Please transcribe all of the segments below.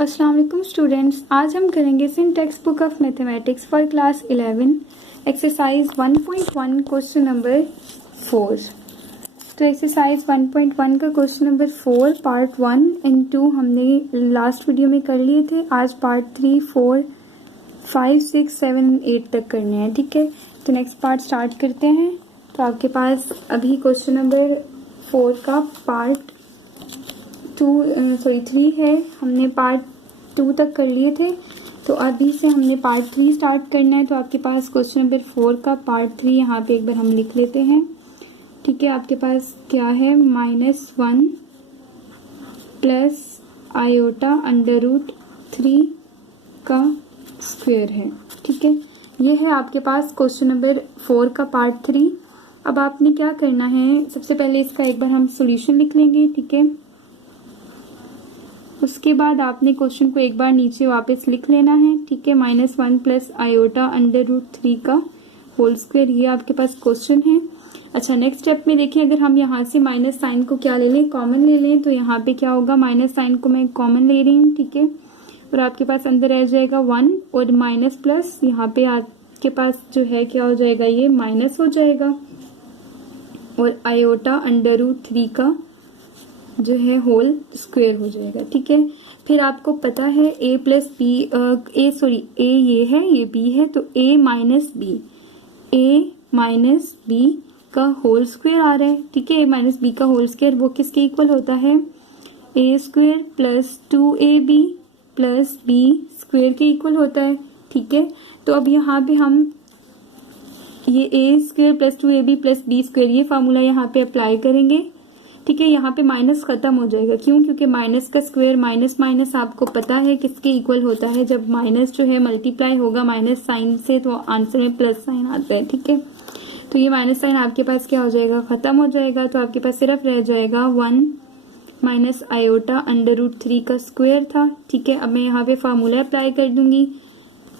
अस्सलाम वालेकुम स्टूडेंट्स, आज हम करेंगे in text book of mathematics for class 11 exercise 1.1 question number 4। तो एक्सरसाइज 1.1 का क्वेश्चन नंबर 4 पार्ट 1 एंड 2 हमने लास्ट वीडियो में कर लिए थे। आज पार्ट 3, 4, 5, 6, 7, 8 तक करने हैं। ठीक है, तो नेक्स्ट पार्ट स्टार्ट करते हैं। तो आपके पास अभी क्वेश्चन नंबर 4 का पार्ट 3 है। हमने पार्ट 2 तक कर लिए थे, तो अभी से हमने पार्ट 3 स्टार्ट करना है। तो आपके पास क्वेश्चन नंबर 4 का पार्ट 3 यहाँ पे एक बार हम लिख लेते हैं। ठीक है, आपके पास क्या है, -1 प्लस आयोटा √3 का स्क्वायर है। ठीक है, ये है आपके पास क्वेश्चन नंबर 4 का पार्ट 3। अब आपने क्या करना है, सबसे पहले इसका एक बार हम सॉल्यूशन लिख लेंगे। ठीक है, उसके बाद आपने क्वेश्चन को एक बार नीचे वापस लिख लेना है। ठीक है, -1 प्लस आयोटा √3 का होल स्क्वायर, ये आपके पास क्वेश्चन है। अच्छा, नेक्स्ट स्टेप में देखिए, अगर हम यहाँ से माइनस साइन को क्या ले लें, कॉमन ले लें, तो यहाँ पे क्या होगा, माइनस साइन को मैं कॉमन ले रही हूँ। ठीक है, और आपके पास अंदर रह जाएगा 1 और माइनस प्लस, यहाँ पे आपके पास जो है क्या हो जाएगा, ये माइनस हो जाएगा और आयोटा √3 का जो है होल स्क्वायर हो जाएगा। ठीक है, फिर आपको पता है a प्लस बी ए ये है, ये b है, तो a माइनस बी का होल स्क्वायर आ रहा है। ठीक है, a माइनस बी का होल स्क्वायर वो किसके इक्वल होता है, a square plus 2ab plus b square के इक्वल होता है। ठीक है, तो अब यहाँ पे हम ये a square plus 2ab plus b square ये फार्मूला यहाँ पे अप्लाई करेंगे। ठीक है, यहाँ पे माइनस खत्म हो जाएगा, क्यों, क्योंकि माइनस का स्क्वायर माइनस माइनस आपको पता है किसके इक्वल होता है, जब माइनस जो है मल्टीप्लाई होगा माइनस साइन से तो आंसर में प्लस साइन आता है। ठीक है, तो ये माइनस साइन आपके पास क्या हो जाएगा, खत्म हो जाएगा। तो आपके पास सिर्फ रह जाएगा 1 माइनस आयोटा √3 का स्क्वायर था। ठीक है, अब मैं यहाँ पे फार्मूला अप्लाई कर दूंगी।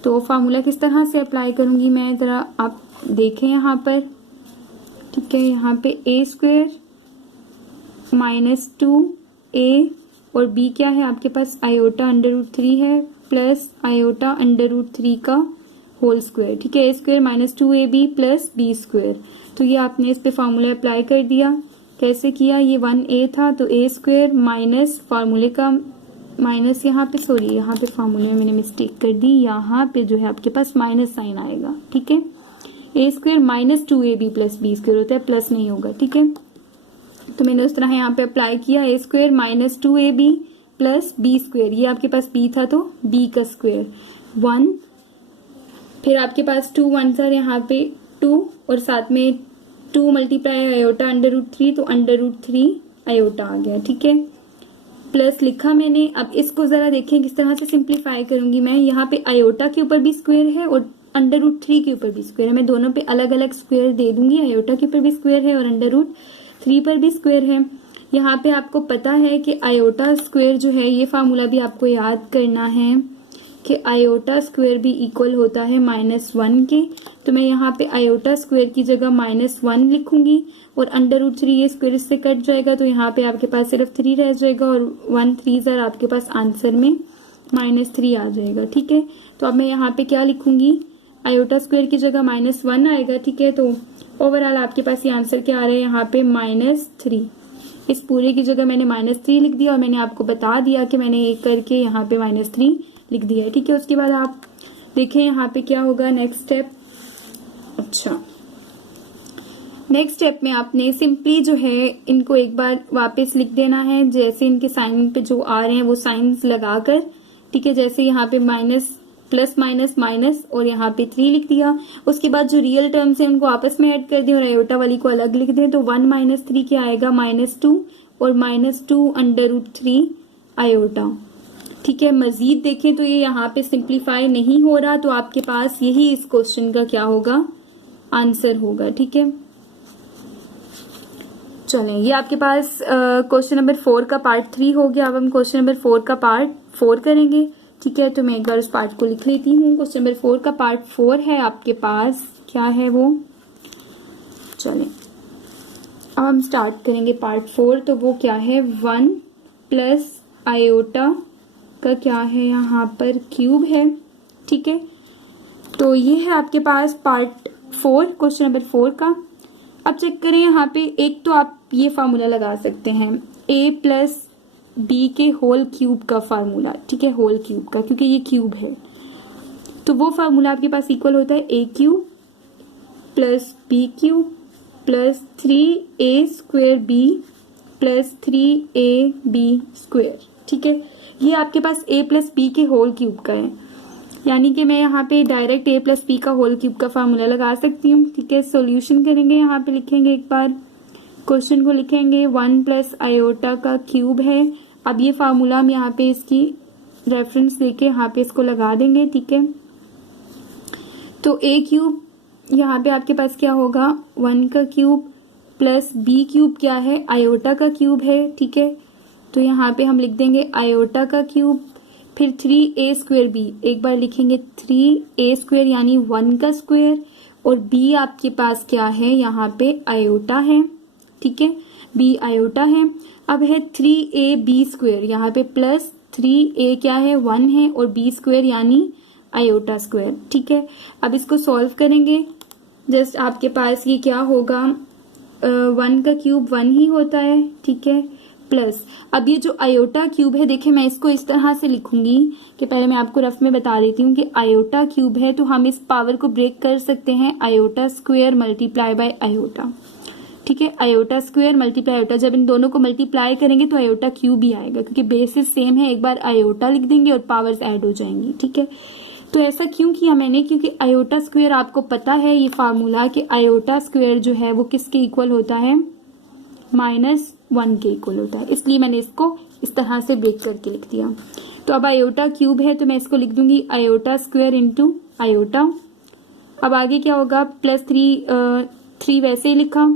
तो फार्मूला किस तरह से अप्लाई करूंगी मैं, जरा आप देखें यहाँ पर। ठीक है, यहाँ पे a स्क्वायर -2a और b क्या है आपके पास, आयोटा √3 है प्लस आयोटा √3 का होल स्क्वायर। ठीक है, a square -2ab plus b square, तो ये आपने इस पे फार्मूला अप्लाई कर दिया। कैसे किया, ये 1a था तो a स्क्वायर माइनस फार्मूले का माइनस, यहाँ पे फार्मूले में मैंने मिस्टेक कर दी, यहाँ पे जो है आपके पास माइनस साइन आएगा। ठीक है, a square -2ab plus b square होता है, प्लस नहीं होगा। ठीक है, तो मैंने उस तरह यहाँ पे अप्लाई किया, a square -2ab plus b square, ये आपके पास b था तो b का स्क्वायर 1, फिर आपके पास 2 1 सर यहाँ पे 2 और साथ में 2 मल्टीप्लाई आयोटा √3 तो √3 आयोटा आ गया। ठीक है, प्लस लिखा मैंने। अब इसको जरा देखें किस तरह से सिंप्लीफाई करूंगी मैं। यहाँ पे आयोटा के ऊपर भी स्क्वायर है और √3 के ऊपर भी स्क्वायर है, मैं दोनों पे अलग अलग स्क्वायर दे दूंगी। आयोटा के ऊपर भी स्क्वायर है और √3 पर भी स्क्वायर है। यहाँ पे आपको पता है कि आयोटा स्क्वायर जो है, ये फार्मूला भी आपको याद करना है कि आयोटा स्क्वायर भी इक्वल होता है -1 के। तो मैं यहाँ पे आयोटा स्क्वायर की जगह -1 लिखूंगी और √3 ये स्क्वायर इससे कट जाएगा, तो यहाँ पे आपके पास सिर्फ 3 रह जाएगा और 1 3 सर आपके पास आंसर में -3 आ जाएगा। ठीक है, तो अब मैं यहाँ पे क्या लिखूंगी, आयोटा स्क्वायर की जगह -1 आएगा। ठीक है, तो ओवरऑल आपके पास ये आंसर क्या आ रहा है, यहाँ पे -3, इस पूरे की जगह मैंने -3 लिख दिया और मैंने आपको बता दिया कि मैंने एक करके यहाँ पे -3 लिख दिया है। ठीक है, उसके बाद आप देखें यहाँ पे क्या होगा नेक्स्ट स्टेप। अच्छा, नेक्स्ट स्टेप में आपने सिंपली जो है इनको एक बार वापस लिख देना है, जैसे इनके साइन पे जो आ रहे हैं वो साइंस लगाकर। ठीक है, जैसे यहाँ पे माइनस प्लस माइनस माइनस और यहाँ पे 3 लिख दिया। उसके बाद जो रियल टर्म्स है उनको आपस में ऐड कर दें और आयोटा वाली को अलग लिख दें, तो 1 - 3 क्या आएगा, -2 और -2 √3 आयोटा। ठीक है, मजीद देखें तो ये यहाँ पे सिंप्लीफाई नहीं हो रहा, तो आपके पास यही इस क्वेश्चन का क्या होगा, आंसर होगा। ठीक है, चलें, ये आपके पास क्वेश्चन नंबर 4 का पार्ट 3 हो गया। अब हम क्वेश्चन नंबर 4 का पार्ट 4 करेंगे। ठीक है, तो मैं एक बार उस पार्ट को लिख लेती हूँ। क्वेश्चन नंबर 4 का पार्ट 4 है आपके पास, क्या है वो, चलें अब हम स्टार्ट करेंगे पार्ट 4। तो वो क्या है, 1 प्लस आयोटा का क्या है यहाँ पर क्यूब है, ठीक है। तो ये है आपके पास पार्ट 4 क्वेश्चन नंबर 4 का। अब चेक करें यहाँ पे, एक तो आप ये फार्मूला लगा सकते हैं a प्लस बी के होल क्यूब का फार्मूला, ठीक है, होल क्यूब का, क्योंकि ये क्यूब है। तो वो फार्मूला आपके पास इक्वल होता है a cube plus B cube plus 3a square B plus 3ab square, ठीक है। ये आपके पास a प्लस बी के होल क्यूब का है, यानी कि मैं यहाँ पे डायरेक्ट a प्लस बी का होल क्यूब का फार्मूला लगा सकती हूँ, ठीक है। सॉल्यूशन करेंगे, यहाँ पे लिखेंगे, एक बार क्वेश्चन को लिखेंगे 1 प्लस आयोटा का क्यूब है। अब ये फार्मूला हम यहाँ पे इसकी रेफरेंस लेके यहाँ पे इसको लगा देंगे, ठीक है। तो a क्यूब यहाँ पे आपके पास क्या होगा, 1 का क्यूब प्लस बी क्यूब क्या है, आयोटा का क्यूब है, ठीक है। तो यहाँ पे हम लिख देंगे आयोटा का क्यूब, फिर 3a स्क्वेयर बी, एक बार लिखेंगे 3a स्क्वेयर यानी 1 का स्क्वेयर, और b आपके पास क्या है, यहाँ पे आयोटा है, ठीक है, b आयोटा है। अब है 3ab स्क्वेयर, यहाँ पे प्लस 3a क्या है, 1 है, और b स्क्वेयर यानी आयोटा स्क्वेयर, ठीक है। अब इसको सॉल्व करेंगे, जस्ट आपके पास ये क्या होगा, 1 का क्यूब 1 ही होता है, ठीक है, प्लस अब ये जो आयोटा क्यूब है, देखिए मैं इसको इस तरह से लिखूंगी कि पहले मैं आपको रफ में बता देती हूँ कि आयोटा क्यूब है तो हम इस पावर को ब्रेक कर सकते हैं, iota square multiply by iota, ठीक है। आयोटा स्क्वेयर मल्टीप्लाई आयोटा, जब इन दोनों को मल्टीप्लाई करेंगे तो आयोटा क्यूब ही आएगा, क्योंकि बेसिस सेम है, एक बार आयोटा लिख देंगे और पावर्स ऐड हो जाएंगी, ठीक है। तो ऐसा क्यों किया मैंने, क्योंकि आयोटा स्क्वेयर आपको पता है ये फार्मूला कि आयोटा स्क्वेयर जो है वो किसके इक्वल होता है, -1 के इक्वल होता है, इसलिए मैंने इसको इस तरह से ब्रेक करके लिख दिया। तो अब आयोटा क्यूब है तो मैं इसको लिख दूंगी आयोटा स्क्वेयर इंटू आयोटा। अब आगे क्या होगा, प्लस 3 वैसे ही लिखा,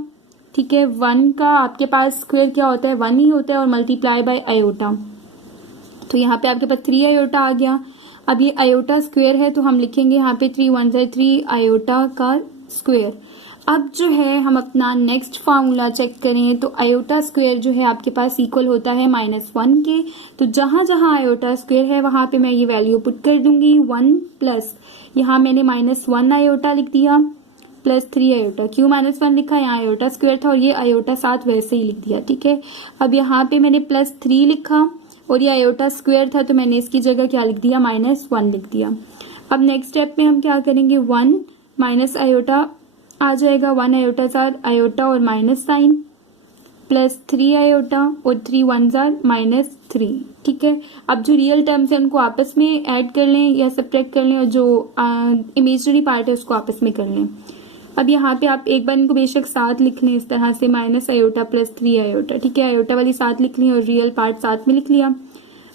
ठीक है। 1 का आपके पास स्क्वेयर क्या होता है, 1 ही होता है, और मल्टीप्लाई बाय आयोटा, तो यहाँ पे आपके पास 3 आयोटा आ गया। अब ये आयोटा स्क्वेयर है तो हम लिखेंगे यहाँ पे 3 1 3 आयोटा का स्क्वेयर। अब जो है हम अपना नेक्स्ट फार्मूला चेक करें तो आयोटा स्क्वेयर जो है आपके पास इक्वल होता है -1 के, तो जहां जहां आयोटा स्क्वेयर है वहां पे मैं ये वैल्यू पुट कर दूंगी, 1 प्लस यहाँ मैंने -1 आयोटा लिख दिया प्लस 3 आयोटा, क्यों -1 लिखा, यहाँ आयोटा स्क्वेयर था और ये आयोटा साथ वैसे ही लिख दिया, ठीक है। अब यहाँ पे मैंने +3 लिखा और ये आयोटा स्क्वेयर था तो मैंने इसकी जगह क्या लिख दिया, -1 लिख दिया। अब नेक्स्ट स्टेप में हम क्या करेंगे, 1 माइनस आयोटा आ जाएगा, 1 आयोटा साथ आयोटा और माइनस साइन प्लस 3 आयोटा और 3 1 -3, ठीक है। अब जो रियल टर्म्स है उनको आपस में ऐड कर लें या सब्ट्रैक्ट कर लें, और जो इमेजिनरी पार्ट है उसको आपस में कर लें। अब यहाँ पे आप एक बार इनको बेशक साथ लिख लें इस तरह से, माइनस आयोटा प्लस 3 आयोटा, ठीक है, आयोटा वाली साथ लिख ली और रियल पार्ट साथ में लिख लिया।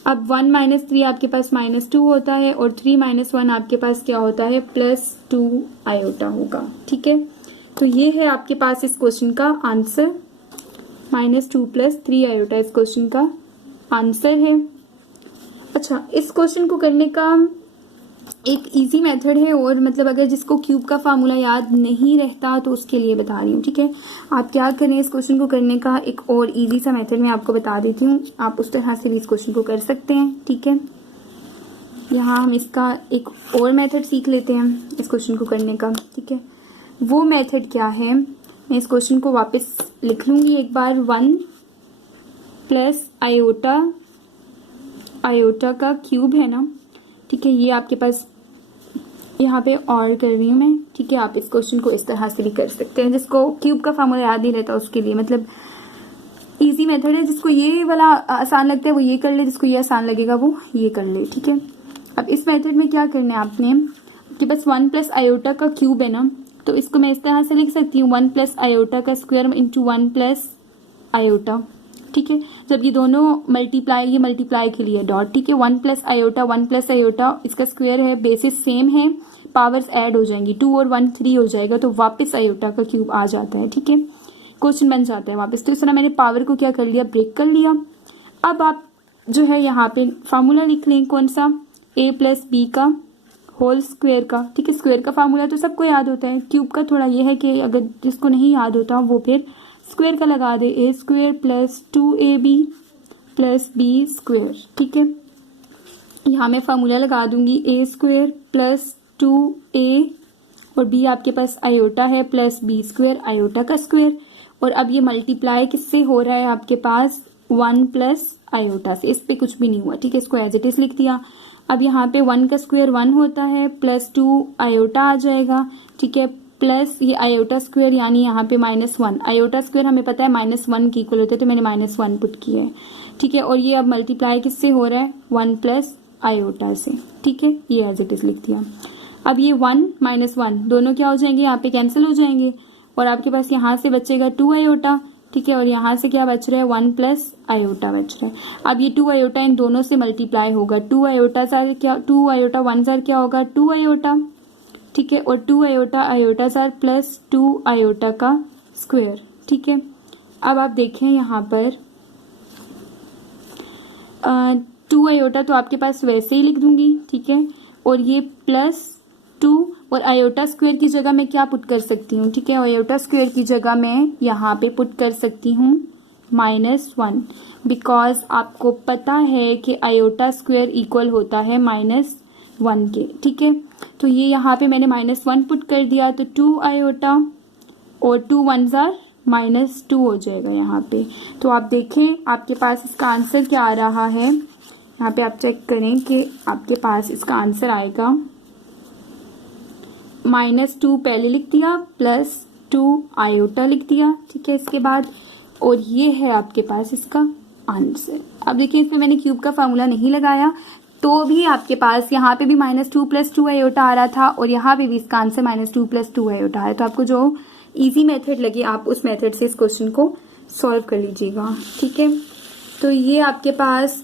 अब 1 - 3 आपके पास -2 होता है और 3 - 1 आपके पास क्या होता है, +2 आयोटा होगा, ठीक है। तो ये है आपके पास इस क्वेश्चन का आंसर, -2 + 3 आयोटा इस क्वेश्चन का आंसर है। अच्छा, इस क्वेश्चन को करने का एक इजी मेथड है, और मतलब अगर जिसको क्यूब का फार्मूला याद नहीं रहता तो उसके लिए बता रही हूँ, ठीक है। आप क्या करें, इस क्वेश्चन को करने का एक और इजी सा मेथड मैं आपको बता देती हूँ, आप उस तरह से भी इस क्वेश्चन को कर सकते हैं, ठीक है। यहाँ हम इसका एक और मेथड सीख लेते हैं इस क्वेश्चन को करने का, ठीक है। वो मेथड क्या है, मैं इस क्वेश्चन को वापस लिख लूंगी एक बार, 1 प्लस आयोटा का क्यूब है ना, ठीक है, ये आपके पास यहाँ पे और कर रही हूँ मैं, ठीक है। आप इस क्वेश्चन को इस तरह से भी कर सकते हैं, जिसको क्यूब का फार्मूला याद नहीं रहता उसके लिए, मतलब इजी मेथड है, जिसको ये वाला आसान लगता है वो ये कर ले, जिसको ये आसान लगेगा वो ये कर ले, ठीक है। अब इस मेथड में क्या करना है आपने, आपके पास 1 प्लस आयोटा का क्यूब है ना, तो इसको मैं इस तरह से लिख सकती हूँ 1 प्लस आयोटा का स्क्वायर इंटू 1 प्लस आयोटा, ठीक है। जब ये दोनों ये मल्टीप्लाई के लिए डॉट, ठीक है, 1 प्लस आयोटा इसका स्क्वायर है, बेसिस सेम है, पावर्स ऐड हो जाएंगी, 2 और 1 3 हो जाएगा, तो वापस आयोटा का क्यूब आ जाता है, ठीक है, क्वेश्चन बन जाता है वापस। तो इस तरह मैंने पावर को क्या कर लिया, ब्रेक कर लिया। अब आप जो है यहाँ पे फार्मूला लिख लें, कौन सा, a प्लस बी का होल स्क्वायर का, ठीक है। स्क्वायर का फार्मूला तो सबको याद होता है, क्यूब का थोड़ा ये है कि अगर जिसको नहीं याद होता वो फिर स्क्वायर का लगा दे, a² plus 2ab plus b², ठीक है। यहाँ मैं फार्मूला लगा दूंगी ए स्क्वायर प्लस 2a और b आपके पास आयोटा है प्लस b स्क्वायर आयोटा का स्क्वायर, और अब ये मल्टीप्लाई किससे हो रहा है आपके पास 1 प्लस आयोटा से, इस पे कुछ भी नहीं हुआ, ठीक है, इसको एज इट इज लिख दिया। अब यहाँ पे 1 का स्क्वायर 1 होता है प्लस 2 आयोटा आ जाएगा, ठीक है, प्लस ये आयोटा स्क्वायर यानी यहाँ पे -1, आयोटा स्क्वायर हमें पता है -1 की इक्वल होता है तो मैंने -1 पुट किया है, ठीक है, और ये अब मल्टीप्लाई किससे हो रहा है 1 प्लस आयोटा से, ठीक है, ये एज इट इज लिख दिया। अब ये 1 -1 दोनों क्या हो जाएंगे, यहाँ पे कैंसिल हो जाएंगे और आपके पास यहाँ से बचेगा 2 आयोटा, ठीक है, और यहाँ से क्या बच रहा है 1 प्लस आयोटा बच रहा है। अब ये 2 आयोटा इन दोनों से मल्टीप्लाई होगा, 2 आयोटा जार क्या, 2 आयोटा 1 जार क्या होगा 2 आयोटा, ठीक है, और 2 iota iota jar plus 2 iota का स्क्वायर, ठीक है। अब आप देखें यहाँ पर 2 आयोटा तो आपके पास वैसे ही लिख दूंगी, ठीक है, और ये प्लस 2 और आयोटा स्क्वायर की जगह मैं क्या पुट कर सकती हूँ, ठीक है, आयोटा स्क्वायर की जगह मैं यहाँ पे पुट कर सकती हूँ -1, बिकॉज आपको पता है कि आयोटा स्क्वायर इक्वल होता है -1 के, ठीक है, तो ये यहाँ पे मैंने -1 पुट कर दिया तो 2 आयोटा और 2 1 जार -2 हो जाएगा यहाँ पे। तो आप देखें आपके पास इसका आंसर क्या आ रहा है, यहाँ पे आप चेक करें कि आपके पास इसका आंसर आएगा -2 पहले लिख दिया प्लस 2 आयोटा लिख दिया, ठीक है, इसके बाद, और ये है आपके पास इसका आंसर। अब देखिए इसमें मैंने क्यूब का फार्मूला नहीं लगाया तो भी आपके पास यहाँ पे भी -2 प्लस 2 आयोटा आ रहा था और यहाँ पे भी इसका आंसर -2 प्लस 2 आयोटा है। तो आपको जो इजी मेथड लगे आप उस मेथड से इस क्वेश्चन को सॉल्व कर लीजिएगा, ठीक है। तो ये आपके पास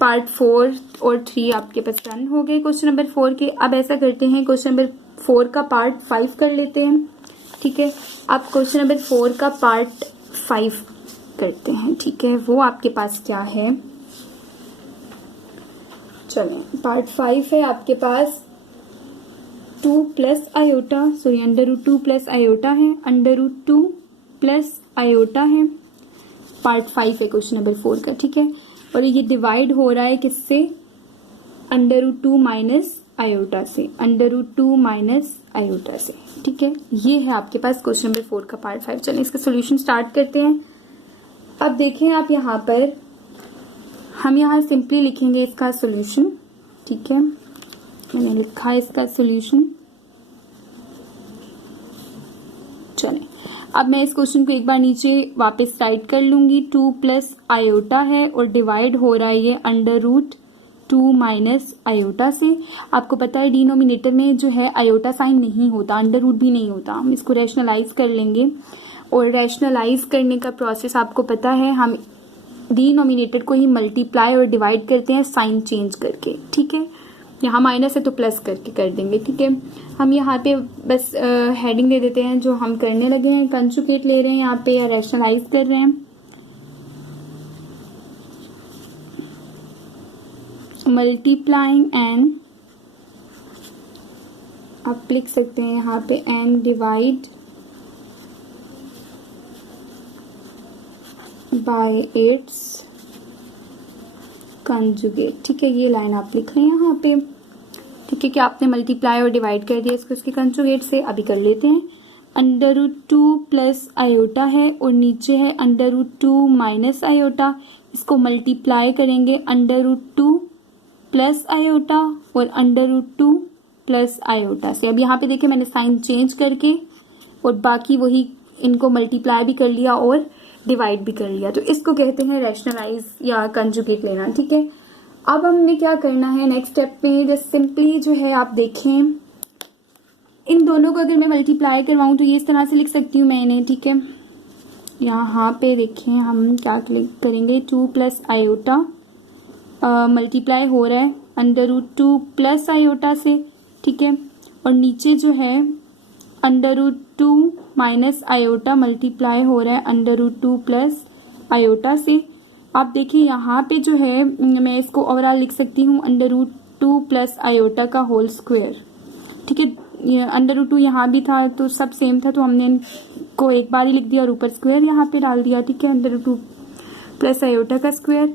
पार्ट 4 और 3 आपके पास डन हो गए क्वेश्चन नंबर 4 के। अब ऐसा करते हैं क्वेश्चन नंबर 4 का पार्ट 5 कर लेते हैं, ठीक है। आप क्वेश्चन नंबर 4 का पार्ट 5 करते हैं, ठीक है, वो आपके पास क्या है, चलें पार्ट 5 है आपके पास 2 plus iota, sorry √2 plus iota है, √2 प्लस आयोटा है, पार्ट 5 है क्वेश्चन नंबर 4 का, ठीक है, और ये डिवाइड हो रहा है किससे √2 माइनस आयोटा से, √2 माइनस आयोटा से, ठीक है। ये है आपके पास क्वेश्चन नंबर 4 का पार्ट 5। चलिए इसका सोल्यूशन स्टार्ट करते हैं। अब देखें आप यहाँ पर, हम यहाँ सिंपली लिखेंगे इसका सोल्यूशन, ठीक है, मैंने लिखा है इसका सोल्यूशन। चलें अब मैं इस क्वेश्चन को एक बार नीचे वापस राइट कर लूंगी। 2 प्लस आयोटा है और डिवाइड हो रहा है ये √2 माइनस आयोटा से। आपको पता है डिनोमिनेटर में जो है आयोटा साइन नहीं होता, अंडर रूट भी नहीं होता। हम इसको रैशनलाइज कर लेंगे और रैशनलाइज करने का प्रोसेस आपको पता है, हम डिनोमिनेटर को ही मल्टीप्लाई और डिवाइड करते हैं साइन चेंज करके, ठीक है। यहाँ माइनस है तो प्लस करके कर देंगे, ठीक है। हम यहाँ पे बस हेडिंग दे देते हैं जो हम करने लगे हैं, कंजुगेट ले रहे हैं यहाँ पे या रैशनलाइज कर रहे हैं। मल्टीप्लाइंग एंड, आप लिख सकते हैं यहाँ पे and divide by it's conjugate, ठीक है। ये लाइन आप लिख रहे हैं यहाँ पे, ठीक है, कि आपने मल्टीप्लाई और डिवाइड कर दिया इसको इसके कंजुगेट से। अभी कर लेते हैं। √2 प्लस आयोटा है और नीचे है √2 माइनस आयोटा, इसको मल्टीप्लाई करेंगे √2 प्लस आयोटा और √2 प्लस आयोटा से। अब यहाँ पे देखिए मैंने साइन चेंज करके और बाकी वही इनको मल्टीप्लाई भी कर लिया और डिवाइड भी कर लिया, तो इसको कहते हैं रैशनलाइज या कंजुगेट लेना, ठीक है। अब हमने क्या करना है नेक्स्ट स्टेप पे, जस्ट सिंपली जो है आप देखें इन दोनों को अगर मैं मल्टीप्लाई करवाऊँ तो ये इस तरह से लिख सकती हूँ मैंने, ठीक है। यहाँ पे देखें हम क्या क्लिक करेंगे, 2 प्लस आयोटा मल्टीप्लाई हो रहा है √2 प्लस आयोटा से, ठीक है, और नीचे जो है √2 माइनस आयोटा मल्टीप्लाई हो रहा है √2 प्लस आयोटा से। आप देखिए यहाँ पे जो है मैं इसको ओवरऑल लिख सकती हूँ √2 प्लस आयोटा का होल स्क्वायर, ठीक है। √2 यहाँ भी था तो सब सेम था तो हमने इनको एक बार ही लिख दिया और ऊपर स्क्वायर यहाँ पे डाल दिया, ठीक है, √2 प्लस आयोटा का स्क्वायर।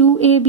2ab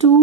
2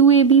2ab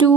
2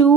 2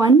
1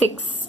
6.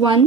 1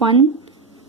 1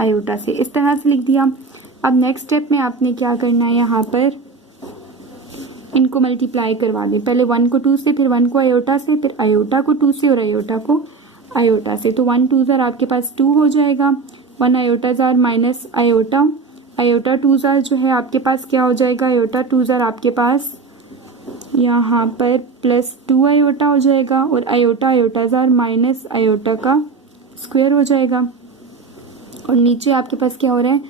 आयोटा से, इस तरह से लिख दिया। अब नेक्स्ट स्टेप में आपने क्या करना है, यहाँ पर इनको मल्टीप्लाई करवा दें, पहले 1 को 2 से, फिर 1 को आयोटा से, फिर आयोटा को 2 से और आयोटा को आयोटा से। तो 1 2 ज़ार आपके पास 2 हो जाएगा, 1 आयोटा ज़ार माइनस आयोटा, आयोटा 2 ज़ार जो है आपके पास क्या हो जाएगा, आयोटा 2 ज़ार आपके पास यहाँ पर प्लस 2 आयोटा हो जाएगा, और आयोटा आयोटा ज़ार माइनस आयोटा का स्क्वायर हो जाएगा। और नीचे आपके पास क्या हो रहा है,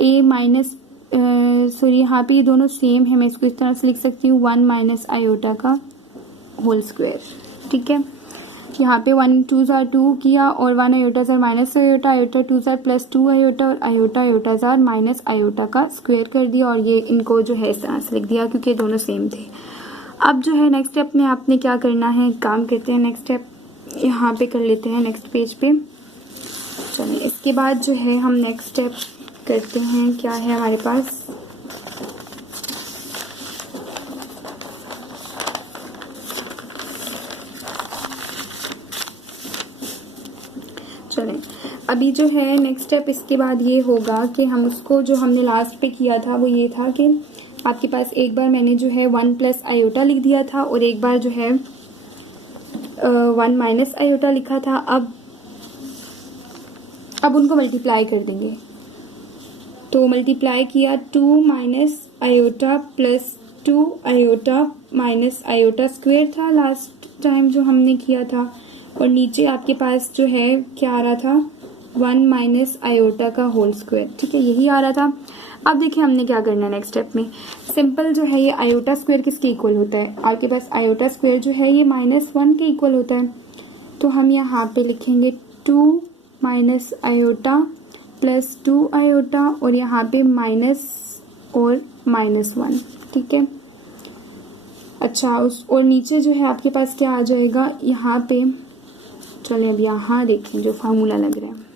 ए माइनस सॉरी यहाँ पे ये दोनों सेम है, मैं इसको इस तरह से लिख सकती हूँ 1 माइनस आयोटा का होल स्क्वायर। ठीक है, यहाँ पे 1 2 ज़ार 2 किया, और 1 आयोटा ज़ार माइनस आयोटा, आयोटा 2 ज़ार प्लस 2 आयोटा, और आयोटा आयोटा ज़ार माइनस आयोटा का स्क्वायर कर दिया, और ये इनको जो है इस तरह से लिख दिया क्योंकि दोनों सेम थे। अब जो है नेक्स्ट स्टेप में आपने क्या करना है, काम करते हैं नेक्स्ट स्टेप यहाँ पे कर लेते हैं नेक्स्ट पेज पे। चलिए इसके बाद जो है हम नेक्स्ट स्टेप करते हैं, क्या है हमारे पास, चलें अभी जो है नेक्स्ट स्टेप इसके बाद ये होगा कि हम उसको जो हमने लास्ट पे किया था वो ये था कि आपके पास एक बार मैंने जो है 1 प्लस आयोटा लिख दिया था और एक बार जो है 1 माइनस आयोटा लिखा था। अब उनको मल्टीप्लाई कर देंगे, तो मल्टीप्लाई किया 2 minus iota plus 2 iota minus iota square था लास्ट टाइम जो हमने किया था, और नीचे आपके पास जो है क्या आ रहा था, 1 माइनस आयोटा का होल स्क्वायर। ठीक है, यही आ रहा था। अब देखिए हमने क्या करना है नेक्स्ट स्टेप में, सिंपल जो है ये आयोटा स्क्वायर किसके इक्वल होता है, आपके पास आयोटा स्क्वायर जो है ये -1 के इक्वल होता है। तो हम यहाँ पे लिखेंगे 2 माइनस आयोटा प्लस 2 आयोटा, और यहाँ पे माइनस और -1। ठीक है, अच्छा और नीचे जो है आपके पास क्या आ जाएगा यहाँ पे, चलिए अब यहाँ देखें जो फार्मूला लग रहा है,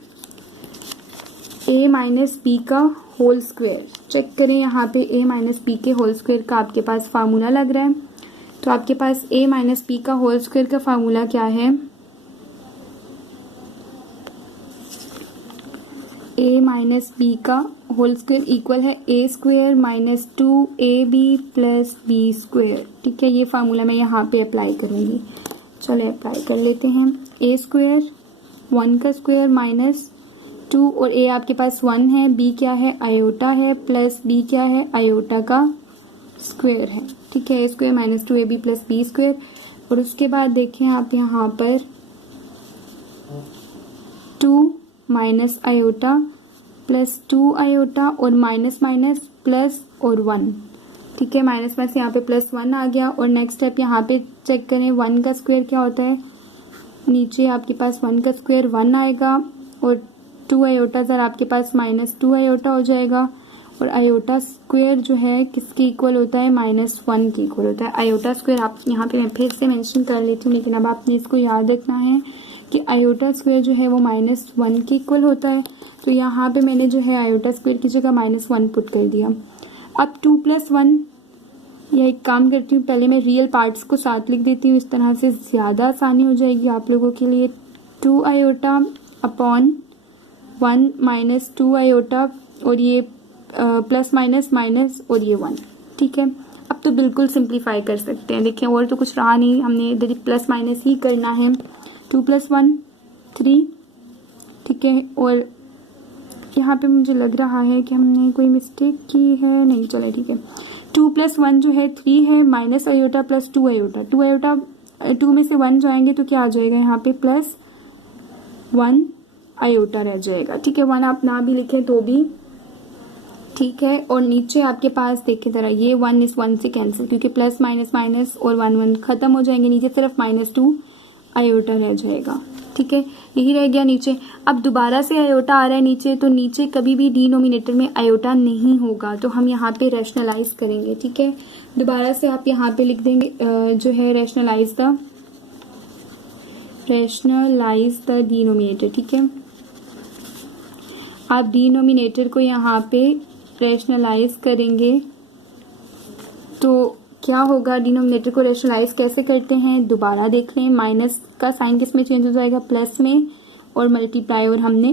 a माइनस बी का होल स्क्वायर। चेक करें यहाँ पे a माइनस बी के होल स्क्वायर का आपके पास फार्मूला लग रहा है। तो आपके पास a माइनस बी का होल स्क्वायर का फार्मूला क्या है, a माइनस बी का होल स्क्वायर इक्वल है a square minus 2ab plus B square. ठीक है, ये फार्मूला मैं यहाँ पे अप्लाई करूँगी। चलो अप्लाई कर लेते हैं, a स्क्वायर 1 का स्क्वायर माइनस 2, और a आपके पास 1 है, b क्या है आयोटा है, प्लस b क्या है आयोटा का स्क्वायर है। ठीक है, a square minus 2ab plus B square, और उसके बाद देखें आप यहाँ पर 2 माइनस आयोटा प्लस 2 आयोटा और माइनस माइनस प्लस और 1। ठीक है, माइनस में से यहाँ पे +1 आ गया, और नेक्स्ट स्टेप यहाँ पे चेक करें 1 का स्क्वायर क्या होता है, नीचे आपके पास 1 का स्क्वायर 1 आएगा, और 2 आयोटा ज़रा आपके पास -2 आयोटा हो जाएगा, और आयोटा स्क्वायर जो है किसके इक्वल होता है, -1 के इक्वल होता है। आयोटा स्क्वायर आप यहाँ पे मैं फिर से मेंशन कर लेती हूँ, लेकिन अब आपने इसको याद रखना है कि आयोटा स्क्वायर जो है वो -1 के इक्वल होता है। तो यहाँ पे मैंने जो है आयोटा स्क्वायर की जगह -1 पुट कर दिया। अब 2 + 1, या एक काम करती हूँ पहले मैं रियल पार्ट्स को साथ लिख देती हूँ, इस तरह से ज़्यादा आसानी हो जाएगी आप लोगों के लिए। 2 आयोटा अपॉन 1 माइनस 2 आयोटा, और ये प्लस माइनस माइनस और ये 1। ठीक है, अब तो बिल्कुल सिंप्लीफाई कर सकते हैं। देखिए और तो कुछ रहा नहीं, हमने इधर प्लस माइनस ही करना है। 2 + 1 3। ठीक है, और यहाँ पे मुझे लग रहा है कि हमने कोई मिस्टेक की है, नहीं चले ठीक है। 2 + 1 जो है 3 है, minus iota plus 2 iota. 2 iota 2 में से 1 जाएंगे तो क्या आ जाएगा यहाँ पे +1 आयोटा रह जाएगा। ठीक है, 1 आप ना भी लिखें तो भी ठीक है। और नीचे आपके पास देखें ज़रा, ये 1 इस 1 से कैंसिल, क्योंकि प्लस माइनस माइनस और 1 1 खत्म हो जाएंगे, नीचे सिर्फ -2 आयोटा रह जाएगा। ठीक है, यही रह गया नीचे। अब दोबारा से आयोटा आ रहा है नीचे, तो नीचे कभी भी डिनोमिनेटर में आयोटा नहीं होगा, तो हम यहाँ पे रैशनलाइज करेंगे। ठीक है, दोबारा से आप यहाँ पे लिख देंगे जो है रैशनलाइज द डिनोमिनेटर। ठीक है, आप डिनोमिनेटर को यहाँ पे रैशनलाइज करेंगे तो क्या होगा, डिनोमिनेटर को रैशनलाइज कैसे करते हैं दोबारा देख लें। माइनस का साइन किस में चेंज हो जाएगा, प्लस में, और मल्टीप्लाई और हमने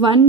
1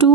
2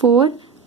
4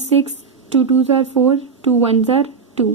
6 2 2 4 2 1 2.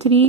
3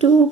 2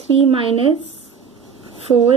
3 - 4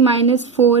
-4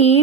a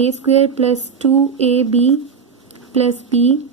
a² + 2ab + b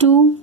2،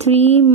3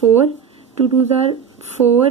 4 2 2 4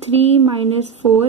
3 - 4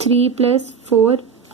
3 + 4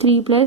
3 +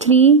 3.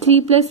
3 +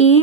a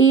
a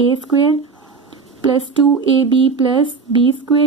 a² + 2ab + b²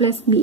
+ b,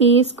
a² -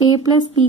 a + b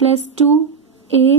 + 2a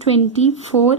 24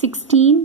16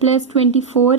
+ 24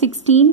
16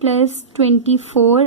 + 24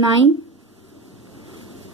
9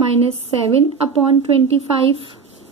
-7/25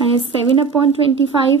-7/25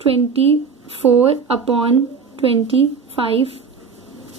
24/25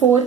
4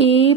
a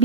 b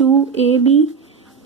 2ab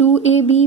2ab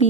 b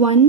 1/,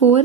4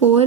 4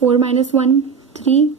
4 - 1 3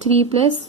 3 +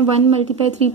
1 × 3 +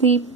3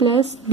+ b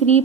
3 +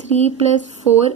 3 + 4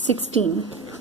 16.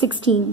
16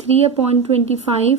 3/25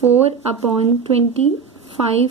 4/25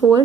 4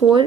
4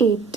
8.